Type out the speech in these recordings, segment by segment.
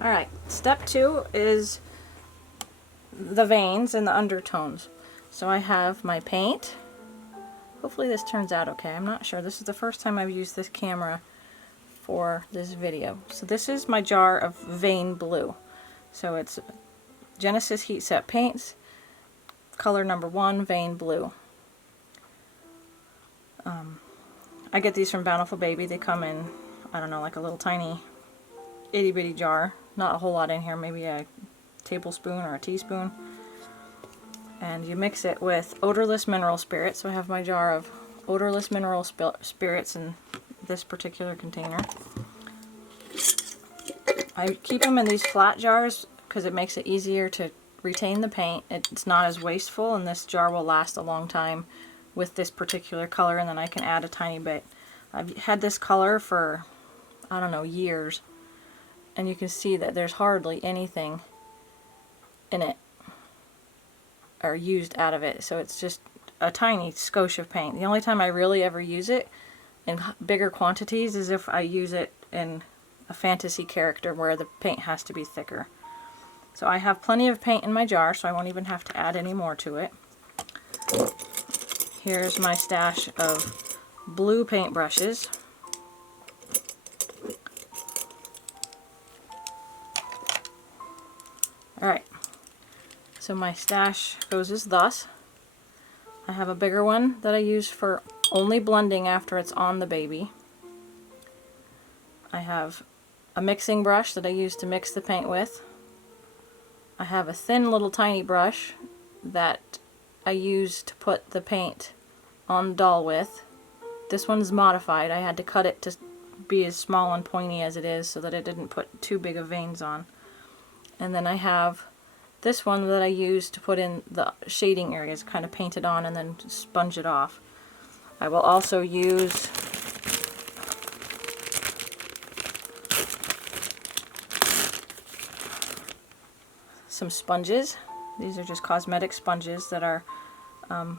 Alright, step 2 is the veins and the undertones. So I have my paint. Hopefully this turns out okay. I'm not sure. This is the first time I've used this camera for this video. So this is my jar of vein blue. So it's Genesis Heat Set Paints, color number 1, vein blue. I get these from Bountiful Baby. They come in, I don't know, like a little tiny itty bitty jar. Not a whole lot in here, maybe a tablespoon or a teaspoon. And you mix it with odorless mineral spirits. So I have my jar of odorless mineral spirits in this particular container. I keep them in these flat jars because it makes it easier to retain the paint. It's not as wasteful, and this jar will last a long time with this particular color, and then I can add a tiny bit. I've had this color for, I don't know, years, and you can see that there's hardly anything in it or used out of it, so it's just a tiny skosh of paint. The only time I really ever use it in bigger quantities is if I use it in a fantasy character where the paint has to be thicker. So I have plenty of paint in my jar, so I won't even have to add any more to it. Here's my stash of blue paint brushes. Alright, so my stash goes as thus. I have a bigger one that I use for only blending after it's on the baby. I have a mixing brush that I use to mix the paint with. I have a thin little tiny brush that I use to put the paint on the doll with. This one's modified. I had to cut it to be as small and pointy as it is so that it didn't put too big of veins on. And then I have this one that I use to put in the shading areas, kind of paint it on and then sponge it off. I will also use some sponges. These are just cosmetic sponges that are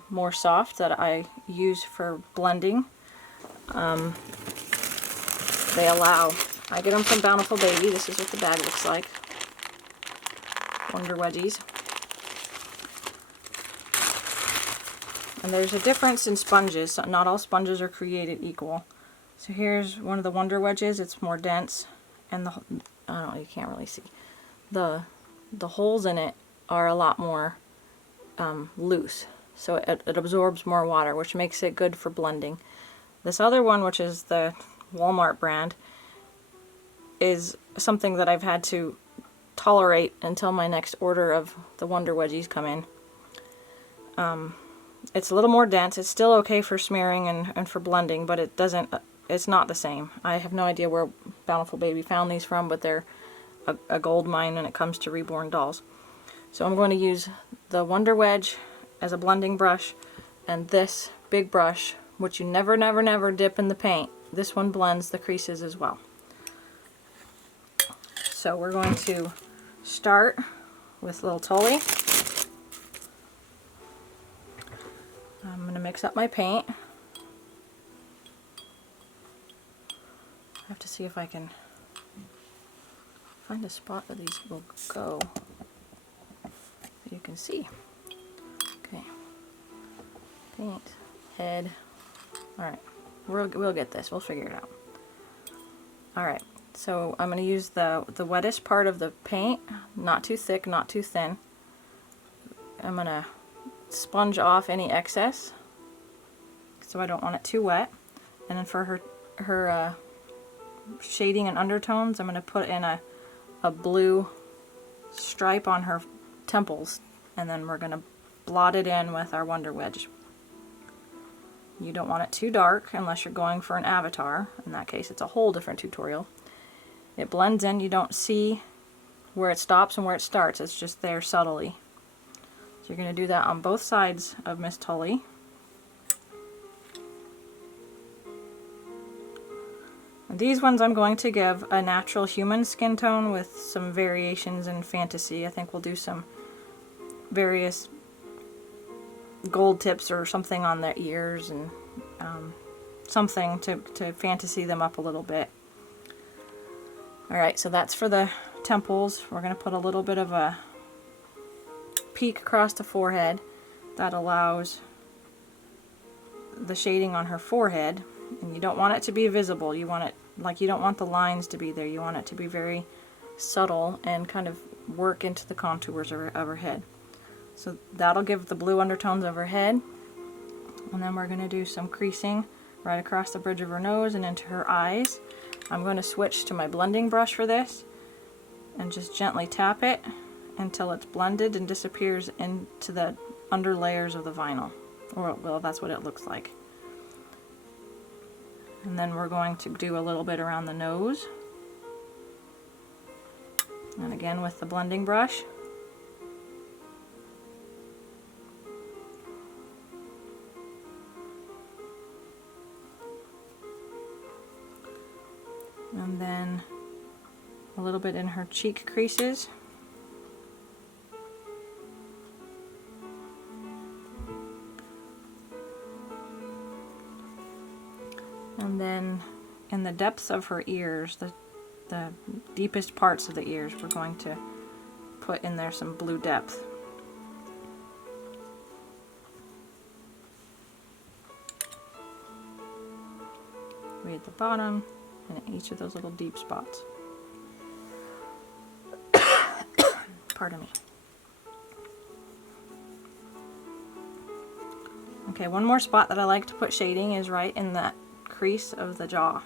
more soft that I use for blending. They allow, I get them from Bountiful Baby. This is what the bag looks like. Wonder Wedgies. And there's a difference in sponges. So not all sponges are created equal. So here's one of the Wonder Wedges. It's more dense, and I don't know, you can't really see. The holes in it are a lot more loose, so it absorbs more water, which makes it good for blending. This other one, which is the Walmart brand, is something that I've had to tolerate until my next order of the Wonder Wedgies come in. It's a little more dense. It's still okay for smearing and for blending, but it's not the same. I have no idea where Bountiful Baby found these from, but they're a gold mine when it comes to reborn dolls. So I'm going to use the Wonder Wedge as a blending brush, and this big brush, which you never, never, never dip in the paint. This one blends the creases as well. So we're going to start with little Tully. I'm going to mix up my paint. I have to see if I can find a spot where these will go that you can see. Okay. Paint, head. Alright, we'll get this. We'll figure it out. Alright, so I'm going to use the wettest part of the paint, not too thick, not too thin. I'm going to sponge off any excess, so I don't want it too wet. And then for her shading and undertones, I'm going to put in a blue stripe on her temples, and then we're going to blot it in with our Wonder Wedge. You don't want it too dark unless you're going for an avatar. In that case, it's a whole different tutorial. It blends in. You don't see where it stops and where it starts. It's just there subtly. So you're going to do that on both sides of Miss Tully. And these ones I'm going to give a natural human skin tone with some variations in fantasy. I think we'll do some various gold tips or something on their ears and something to fantasy them up a little bit. Alright, so that's for the temples. We're going to put a little bit of a peak across the forehead that allows the shading on her forehead. And you don't want it to be visible. You want it, like, you don't want the lines to be there. You want it to be very subtle and kind of work into the contours of her head. So that'll give the blue undertones of her head. And then we're going to do some creasing right across the bridge of her nose and into her eyes. I'm going to switch to my blending brush for this and just gently tap it until it's blended and disappears into the under layers of the vinyl. Or, well, that's what it looks like. And then we're going to do a little bit around the nose. And again with the blending brush. And then a little bit in her cheek creases. And then in the depths of her ears, the deepest parts of the ears, we're going to put in there some blue depth. Right at the bottom and in each of those little deep spots. Pardon me. Okay, one more spot that I like to put shading is right in that crease of the jaw.